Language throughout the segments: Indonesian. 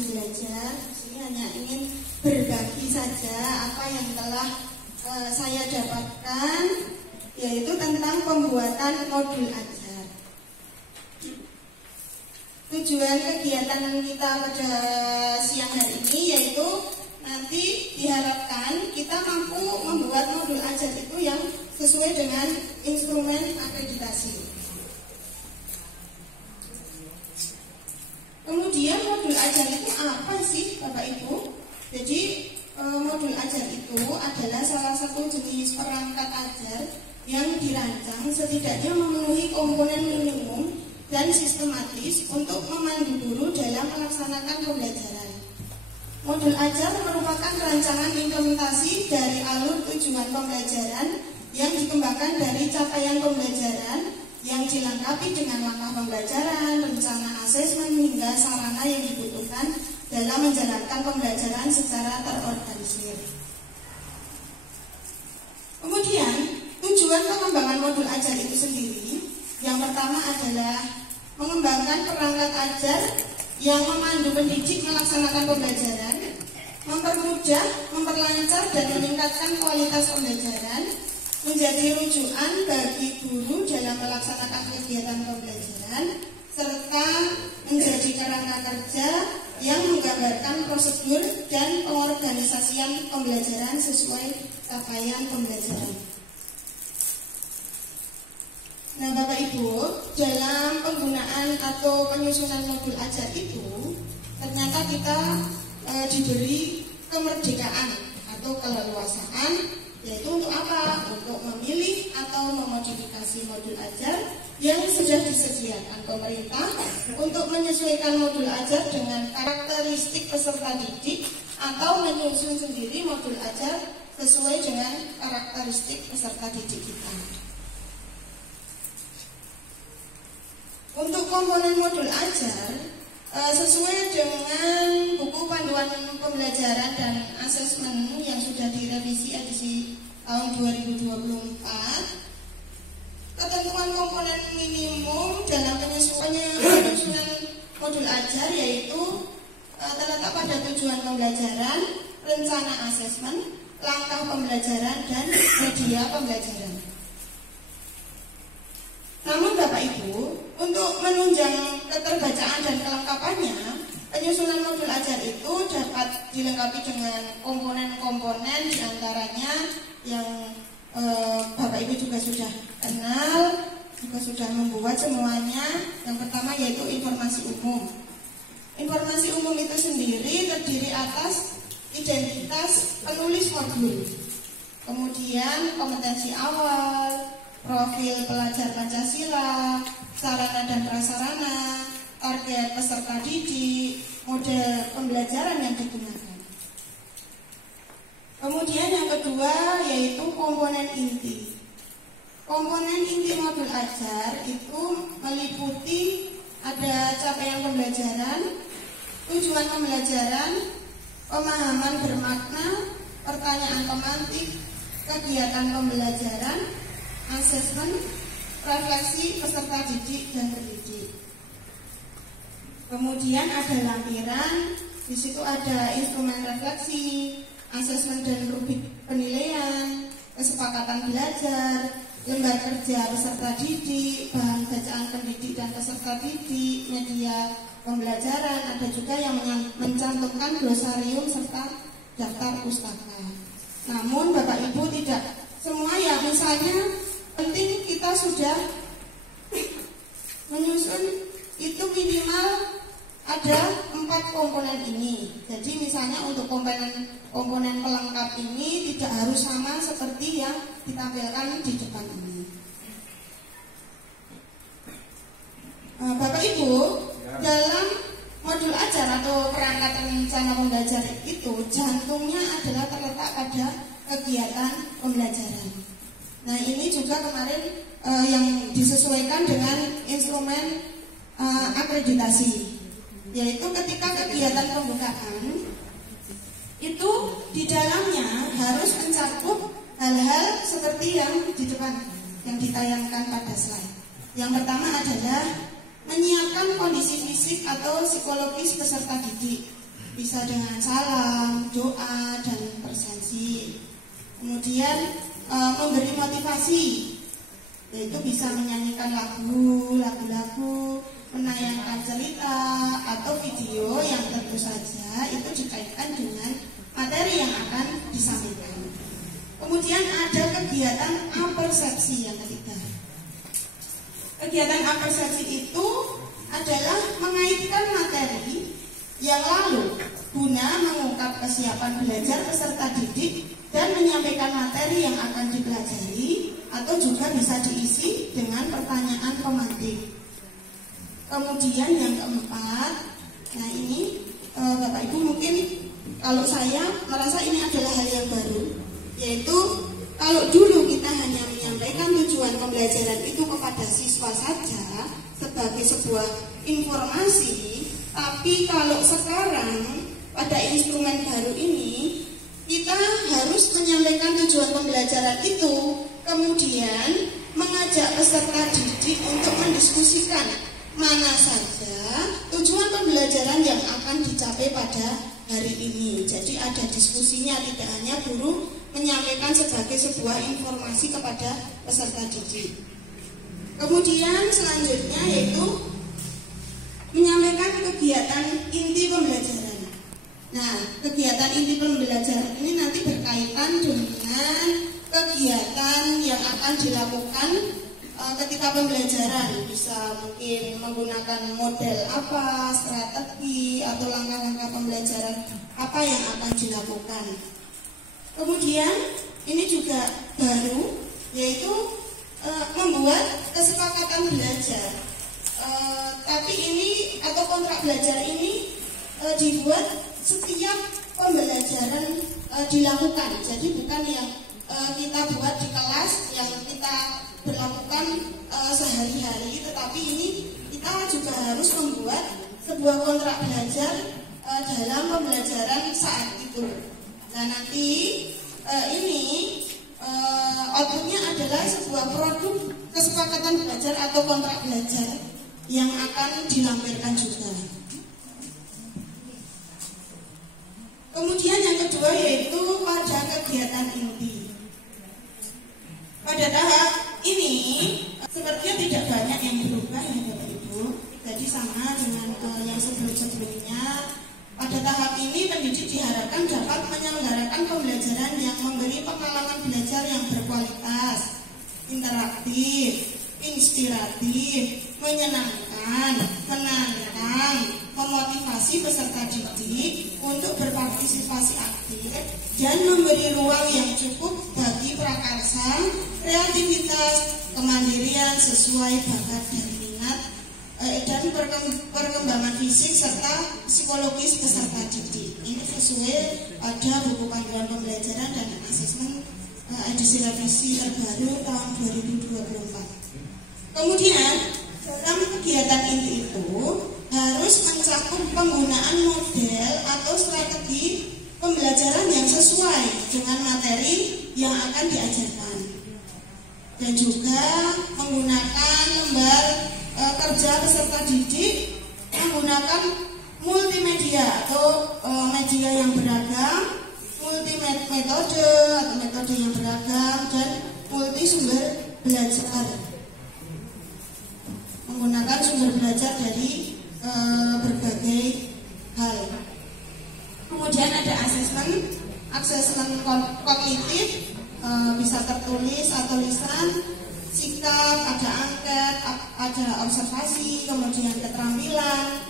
masih belajar. Sini hanya ingin berbagi saja apa yang telah saya dapatkan, yaitu tentang pembuatan modul ajar. Tujuan kegiatan kita pada siang hari ini yaitu nanti diharapkan kita mampu membuat modul ajar itu yang sesuai dengan instrumen akreditasi. Kemudian modul ajar itu apa sih Bapak Ibu? Jadi modul ajar itu adalah salah satu jenis perangkat ajar yang dirancang setidaknya memenuhi komponen minimum dan sistematis untuk memandu guru dalam melaksanakan pembelajaran. Modul ajar merupakan rancangan implementasi dari alur tujuan pembelajaran yang dikembangkan dari capaian pembelajaran yang dilengkapi dengan langkah pembelajaran, rencana asesmen hingga sarana yang dibutuhkan dalam menjalankan pembelajaran secara terorganisir. Kemudian, tujuan pengembangan modul ajar itu sendiri yang pertama adalah mengembangkan perangkat ajar yang memandu pendidik melaksanakan pembelajaran, mempermudah, memperlancar dan meningkatkan kualitas pembelajaran, menjadi rujukan bagi guru dalam melaksanakan kegiatan pembelajaran, serta menjadi kerangka kerja yang menggambarkan prosedur dan pengorganisasian pembelajaran sesuai capaian pembelajaran. Nah Bapak Ibu, dalam penggunaan atau penyusunan modul ajar itu ternyata kita diberi kemerdekaan atau keleluasaan, yaitu untuk apa? Untuk memilih atau memodifikasi modul ajar yang sudah disediakan pemerintah untuk menyesuaikan modul ajar dengan karakteristik peserta didik atau menyusun sendiri modul ajar sesuai dengan karakteristik peserta didik kita. Untuk komponen modul ajar sesuai dengan buku panduan pembelajaran dan asesmen yang sudah direvisi edisi tahun 2024, ketentuan komponen minimum dalam penyusunan modul ajar yaitu terletak pada tujuan pembelajaran, rencana asesmen, langkah pembelajaran, dan media pembelajaran. Namun Bapak Ibu, untuk menunjang keterbacaan dan kelengkapannya, penyusunan modul ajar itu dapat dilengkapi dengan komponen-komponen diantaranya yang Bapak Ibu juga sudah kenal, juga sudah membuat semuanya. Yang pertama yaitu informasi umum. Informasi umum itu sendiri terdiri atas identitas penulis modul, kemudian kompetensi awal, profil pelajar Pancasila, sarana dan prasarana, target peserta didik, model pembelajaran yang digunakan. Kemudian yang kedua yaitu komponen inti. Komponen inti modul ajar itu meliputi ada capaian pembelajaran, tujuan pembelajaran, pemahaman bermakna, pertanyaan pemantik, kegiatan pembelajaran, asesmen, refleksi peserta didik dan pendidik. Kemudian ada lampiran, di situ ada instrumen refleksi, asesmen dan rubrik penilaian, kesepakatan belajar, lembar kerja peserta didik, bahan bacaan pendidik dan peserta didik, media pembelajaran, ada juga yang mencantumkan glosarium serta daftar pustaka. Namun Bapak Ibu tidak semua ya, misalnya penting kita sudah menyusun itu minimal ada 4 komponen ini. Jadi misalnya untuk komponen pelengkap ini tidak harus sama seperti yang ditampilkan di depan ini. Bapak Ibu, dalam modul ajar atau perangkat rencana pembelajaran itu jantungnya adalah terletak pada kegiatan pembelajaran. Nah ini juga kemarin yang disesuaikan dengan instrumen akreditasi, yaitu ketika kegiatan pembukaan itu di dalamnya harus mencakup hal-hal seperti yang di depan yang ditayangkan pada slide. Yang pertama adalah menyiapkan kondisi fisik atau psikologis peserta didik. bisa dengan salam, doa, dan presensi. Kemudian memberi motivasi, yaitu bisa menyanyikan lagu-lagu, menayangkan cerita atau video yang tentu saja itu dikaitkan dengan materi yang akan disampaikan. Kemudian ada kegiatan apersepsi yang ketiga. Kegiatan apersepsi itu adalah mengaitkan materi yang lalu guna mengungkap kesiapan belajar peserta didik dan menyampaikan materi yang akan dipelajari, atau juga bisa diisi dengan pertanyaan pemantik. Kemudian yang keempat, nah ini Bapak Ibu mungkin kalau saya merasa ini adalah hal yang baru, yaitu kalau dulu kita hanya menyampaikan tujuan pembelajaran itu kepada siswa saja sebagai sebuah informasi, tapi kalau sekarang pada instrumen baru ini kita harus menyampaikan tujuan pembelajaran itu, kemudian mengajak peserta didik untuk mendiskusikan mana saja tujuan pembelajaran yang akan dicapai pada hari ini. Jadi ada diskusinya, tidak hanya guru menyampaikan sebagai sebuah informasi kepada peserta didik. Kemudian selanjutnya yaitu menyampaikan kegiatan inti pembelajaran. Nah, kegiatan inti pembelajaran ini nanti berkaitan dengan kegiatan yang akan dilakukan ketika pembelajaran. Bisa mungkin menggunakan model apa, strategi, atau langkah-langkah pembelajaran apa yang akan dilakukan. Kemudian ini juga baru, yaitu membuat kesepakatan belajar. Tapi ini atau kontrak belajar ini dibuat setiap pembelajaran dilakukan. Jadi bukan yang kita buat di kelas, yang kita berlakukan sehari-hari, tetapi ini kita juga harus membuat sebuah kontrak belajar dalam pembelajaran saat itu. Nah nanti ini outputnya adalah sebuah produk kesepakatan belajar atau kontrak belajar yang akan dilampirkan juga. Kemudian yang kedua yaitu pada kegiatan inti. Pada tahap ini sepertinya tidak banyak yang berubah ya Bapak Ibu. Jadi sama dengan yang sebelum-sebelumnya. Pada tahap ini pendidik diharapkan dapat menyelenggarakan pembelajaran yang memberi pengalaman belajar yang berkualitas, interaktif, inspiratif, menyenangkan, menantang, memotivasi peserta didik untuk berpartisipasi aktif dan memberi ruang yang cukup bagi prakarsa, kreativitas, kemandirian sesuai bakat dan minat dan perkembangan fisik serta psikologis peserta didik. Ini sesuai pada buku panduan pembelajaran dan asesmen edisi revisi terbaru tahun 2024. Kemudian dalam kegiatan inti itu harus mencakup penggunaan model atau strategi pembelajaran yang sesuai dengan materi yang akan diajarkan, dan juga menggunakan lembar kerja peserta didik menggunakan multimedia atau media yang beragam, metode atau metode yang beragam, dan multi sumber belajar, menggunakan sumber belajar dari berbagai hal. Kemudian ada asesmen kognitif, bisa tertulis atau lisan, sikap, ada angket, ada observasi, kemudian keterampilan.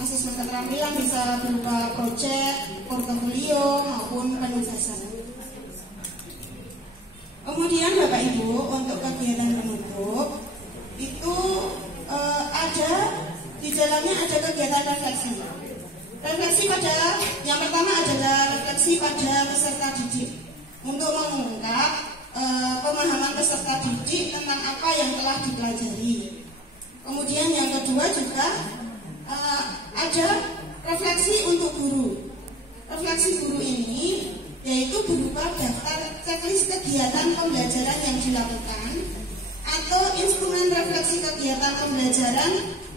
Asesmen keterampilan bisa berupa proyek, portofolio maupun penugasan. Kemudian Bapak Ibu untuk kegiatan penutup itu ada di dalamnya ada kegiatan refleksi. Refleksi pada yang pertama adalah refleksi pada peserta didik untuk mengungkap pemahaman peserta didik tentang apa yang telah dipelajari. Kemudian yang kedua juga ada refleksi untuk guru. Refleksi guru ini yaitu berupa daftar checklist kegiatan pembelajaran yang dilakukan atau instrumen refleksi kegiatan pembelajaran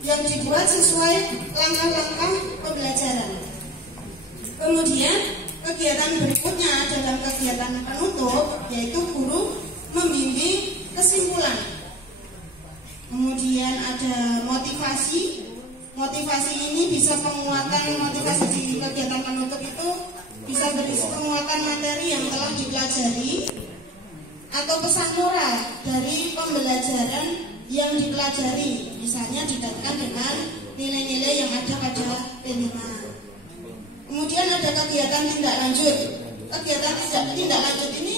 yang dibuat sesuai langkah-langkah pembelajaran. Kemudian kegiatan berikutnya dalam kegiatan penutup yaitu guru membimbing kesimpulan. Kemudian ada motivasi. Motivasi ini bisa penguatan, motivasi di kegiatan penutup itu bisa berisi penguatan materi yang telah dipelajari atau pesan moral dari pembelajaran yang dipelajari, misalnya dikaitkan dengan nilai-nilai yang ada pada P5. Kemudian ada kegiatan tindak lanjut. Kegiatan tindak lanjut ini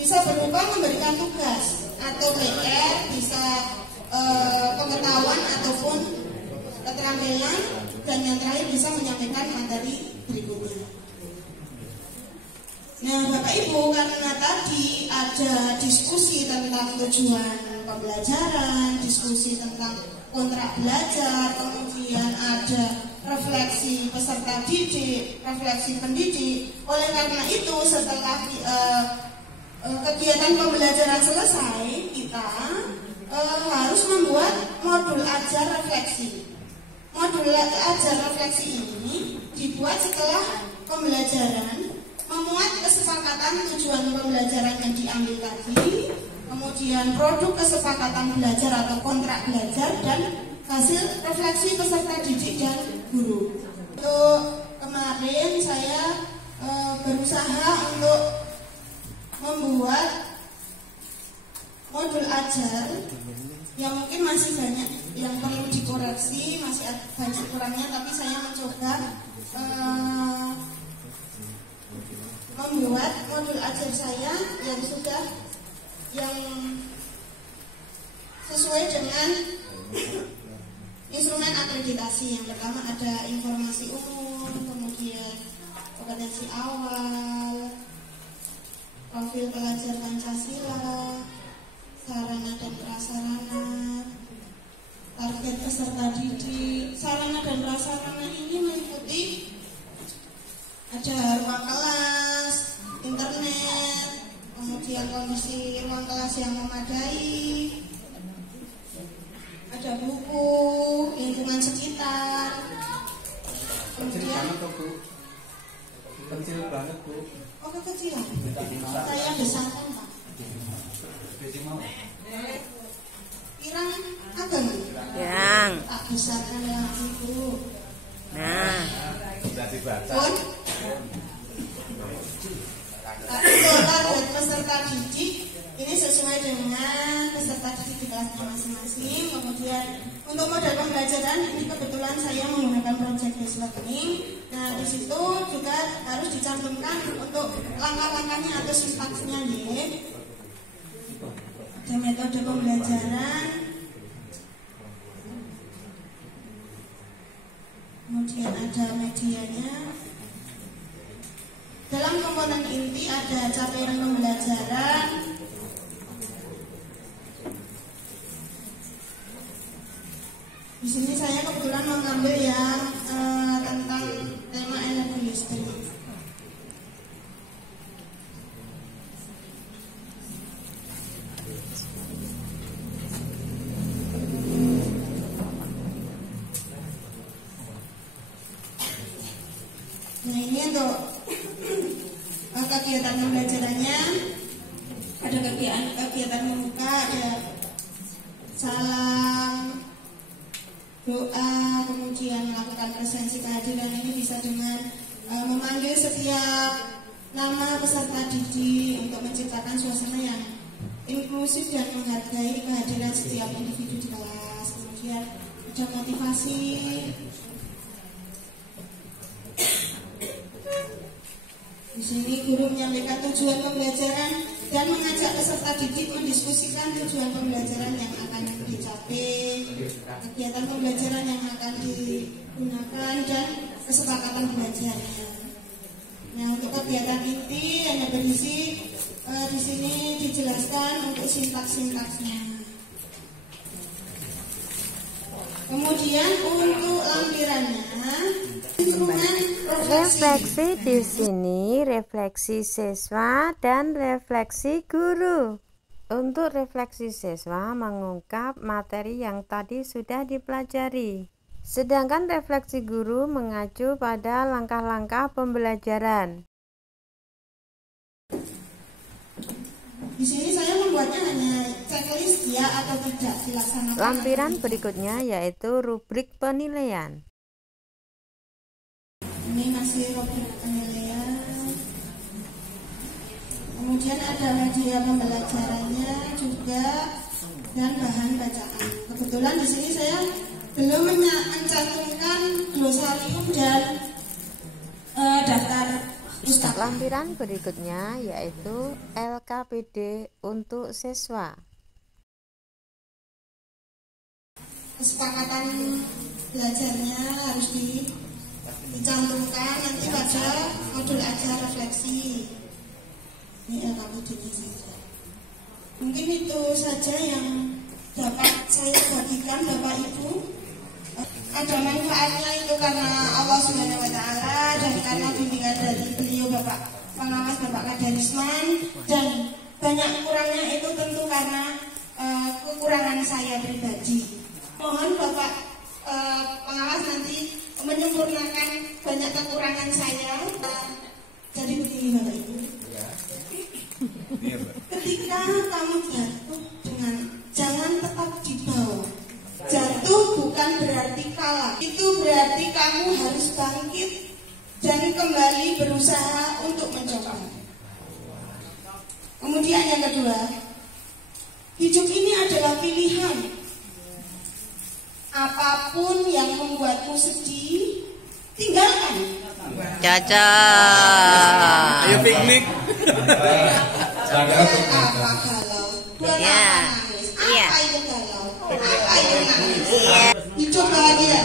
bisa berupa memberikan tugas atau PR, bisa pengetahuan ataupun keterampilan, dan yang terakhir bisa menyampaikan materi berikutnya. Nah, Bapak Ibu, karena tadi ada diskusi tentang tujuan pembelajaran, diskusi tentang kontrak belajar, kemudian ada refleksi peserta didik, refleksi pendidik. Oleh karena itu, setelah kegiatan pembelajaran selesai, kita harus membuat modul ajar refleksi. Modul ajar refleksi ini dibuat setelah pembelajaran, memuat kesepakatan tujuan pembelajaran yang diambil tadi, kemudian produk kesepakatan belajar atau kontrak belajar, dan hasil refleksi peserta didik dan guru. Untuk kemarin saya berusaha untuk membuat modul ajar yang mungkin masih banyak yang perlu dikoreksi, masih ada banyak kurangnya, tapi saya mencoba membuat modul ajar saya yang sesuai dengan instrumen akreditasi. Yang pertama ada informasi umum, kemudian kompetensi awal, profil pelajar Pancasila, sarana dan prasarana, target peserta didik. Sarana dan prasarana ini meliputi ada ruang kelas, internet, kemudian kondisi ruang kelas yang memadai, ada buku, lingkungan sekitar, kemudian kecil banget Bu. Oh, kekecilan. Saya besarkan Pak. Pirang ageng. Yang. Tak besarkan lagi Bu. Nah. Sudah dibaca. Pun. Target peserta didik ini sesuai dengan peserta didik di kelas masing-masing. Kemudian untuk model pembelajaran ini kebetulan saya menggunakan project based learning. Nah, di situ juga harus dicantumkan untuk langkah-langkahnya atau sintaksnya ya. Ada metode pembelajaran, kemudian ada medianya. Dalam komponen inti ada capaian pembelajaran, di sini saya kebetulan mengambil yang tentang tema energi listrik. Nah, ini untuk kegiatan pembelajarannya. Ada kegiatan membuka, ada salam, doa, kemudian melakukan presensi kehadiran. Ini bisa dengan memanggil setiap nama peserta didik untuk menciptakan suasana yang inklusif dan menghargai kehadiran setiap individu di kelas. Kemudian ada motivasi, di sini guru menyampaikan tujuan pembelajaran dan mengajak peserta didik mendiskusikan tujuan pembelajaran yang akan dicapai, kegiatan pembelajaran yang akan digunakan, dan kesepakatan belajarnya. Nah, untuk kegiatan inti hanya berisi di sini dijelaskan untuk sintaks-sintaksnya. Kemudian untuk lampirannya, instrumen Refleksi di sini refleksi siswa dan refleksi guru. Untuk refleksi siswa mengungkap materi yang tadi sudah dipelajari. Sedangkan refleksi guru mengacu pada langkah-langkah pembelajaran. Di sini saya membuatnya hanya checklist ya atau tidak dilaksanakan. Lampiran berikutnya yaitu rubrik penilaian. Ini masih rubrik penilaian. Kemudian ada media pembelajarannya juga dan bahan bacaan. Kebetulan di sini saya belum mencantumkan glosarium dan daftar pustaka. Lampiran berikutnya yaitu LKPD untuk siswa. Kesepakatan belajarnya harus dicantumkan nanti pada modul ajar refleksi. Ini LKPD-nya saja. Mungkin itu saja yang dapat saya bagikan Bapak Ibu. Ada manfaatnya itu karena Allah Subhanahu wa Ta'ala dan karena bimbingan dari beliau Bapak Pengawas Bapak Kadarisman, dan banyak kurangnya itu tentu karena kekurangan saya pribadi. Mohon Bapak Pengawas nanti menyempurnakan banyak kekurangan saya. Jadi begini Bapak Ibu, ketika kamu jatuh jangan tetap di bawah. Jatuh bukan berarti kalah, itu berarti kamu harus bangkit dan kembali berusaha untuk mencoba. Kemudian yang kedua, hidup ini adalah pilihan. Apapun yang membuatmu sedih, tinggalkan. Caca. Ayo piknik. Buat apa galau? Buat apa nangis? Apa itu galau? Apa itu nangis? Hidup bahagia.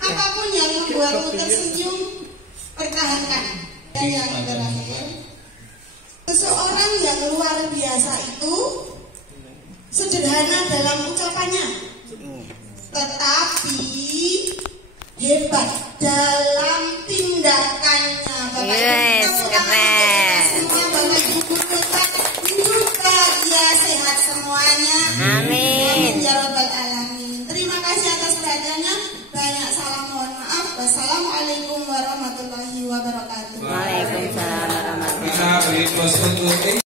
Apapun yang membuatmu tersenyum, pertahankan. Dan yang terakhir, seseorang yang luar biasa itu sederhana dalam ucapannya, tetapi hebat dalam tindakannya. Yes, keren. Semua Bapak Ibu tetap hidup bahagia, sehat semuanya. Amin. Ya Rabbal Alamin. Terima kasih atas perhatiannya. Banyak salam, mohon maaf. Wassalamualaikum warahmatullahi wabarakatuh. Waalaikumsalam warahmatullahi wabarakatuh.